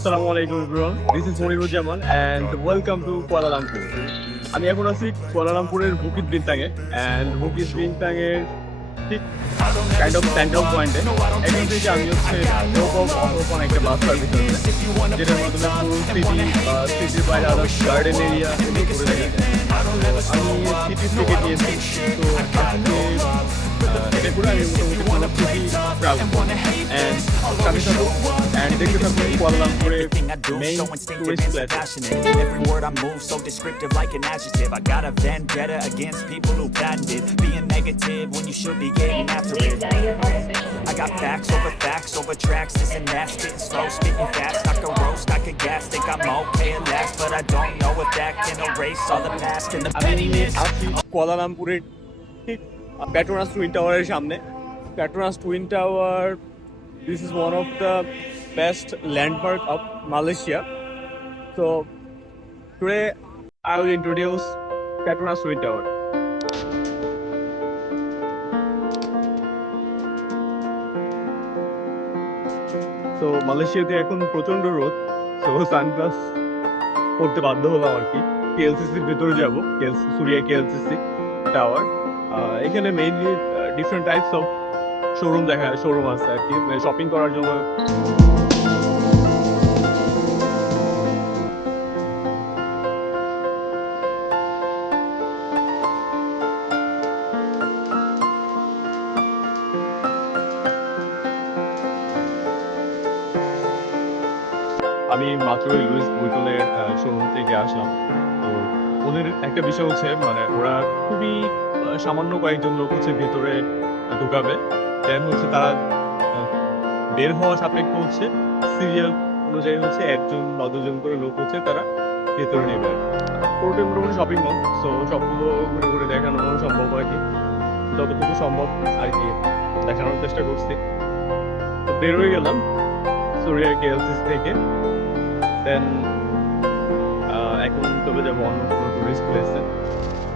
Assalamualaikum everyone. This is Moniruজ্জামান and welcome to Kuala Lumpur. আমি এখন আছি কুয়ালালামপুরের বুকিত বিন্তাঙে and বুকিত বিন্তাঙের ঠিক কাইন্ড অফ সেন্ট্রাল পয়েন্টে এখান থেকে আমি হচ্ছে ড্রপ অফ অটোপন একটা বাস সার্ভিস আছে যেটার মাধ্যমে পুরো সিটি বা সিটির বাইরে আদার্স গার্ডেন এরিয়া এগুলো ঘুরে দেখা যায়। আমি সিটির থেকে নিয়েছি তো আজকে এটা করে আমি মোটামুটি মানে খুবই প্রাউড অ্যান্ড সাথে থাকুন অ্যান্ড দেখতে থাকুন কুয়ালালামপুরের main tourist place. Every word I move so descriptive like an adjective. I got a vendetta against people who patented being negative when you should be getting after it. I got facts over tracks. This and that, spitting slow, spitting fast. I could roast, I could gas, think I'm okay at last, but I don't know if that can erase all the past and the pettiness. আছি কুয়ালালামপুরের ঠিক Petronas twin টাওয়ারের সামনে। Petronas twin tower, this is one of the best landmark of Malaysia. So today I will introduce Petronas Twin Tower. তো মালয়েশিয়াতে এখন প্রচন্ড রোদ, তো সানগ্লাস পরতে বাধ্য হলাম আর কি। কেএলসিসির ভেতরে যাব, সুরিয়া কেএলসিসি টাওয়ার। এখানে mainly different types of showroom আছে আর কি, শপিং করার জন্য। আমি মাত্রই লুইস বুইটনের শোরুম থেকে আসলাম। তো ওদের একটা বিষয় হচ্ছে মানে ওরা খুবই সামান্য কয়েকজন লোক হচ্ছে ভেতরে ঢুকাবে, দেন হচ্ছে তারা বের হওয়া সাপেক্ষ হচ্ছে সিরিয়াল অনুযায়ী হচ্ছে একজন বা দুজন করে লোক হচ্ছে তারা ভেতরে নেবে। পুরোটাই মোটামুটি শপিং মল, সো সবগুলো ঘুরে ঘুরে দেখানো সম্ভব আর কি, যতটুকু সম্ভব আর কি দেখানোর চেষ্টা করছি। তো বের হয়ে গেলাম সুরিয়া কেএলসিসি থেকে। দেন এখন চলে যাবো অন্য কোনো টুরিস্ট প্লেসে।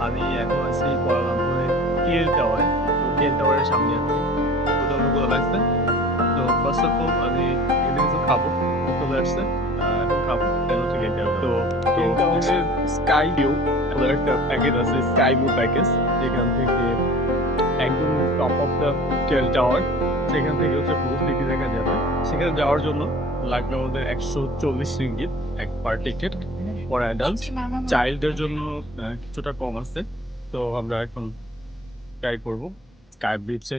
আমি এখন আছি কুয়ালালামপুরের কেএল টাওয়ারে। তো কেএল টাওয়ারের সামনে আছি, প্রচন্ডগুলো লাগছে। তো ফার্স্ট অফ অল আমি এখানে কিছু খাবো, চলে আসছে, এখন খাবো। দেন হচ্ছে কেএল টাওয়ার। তো কেএল টাওয়ারের স্কাই ভিউ আমাদের একটা প্যাকেজ আছে, স্কাই ভিউ প্যাকেজ। যেখান থেকে একদম top of the KL tower, সেখান থেকে হচ্ছে পুরো সিটি দেখা যাবে। সেখানে যাওয়ার জন্য লাগবে আমাদের 140 রিঙ্গিত এক পার টিকিট ফর অ্যাডাল্ট। চাইল্ডদের জন্য কিছুটা কম আছে। তো আমরা এখন ট্রাই করবো স্কাই ব্রিজে।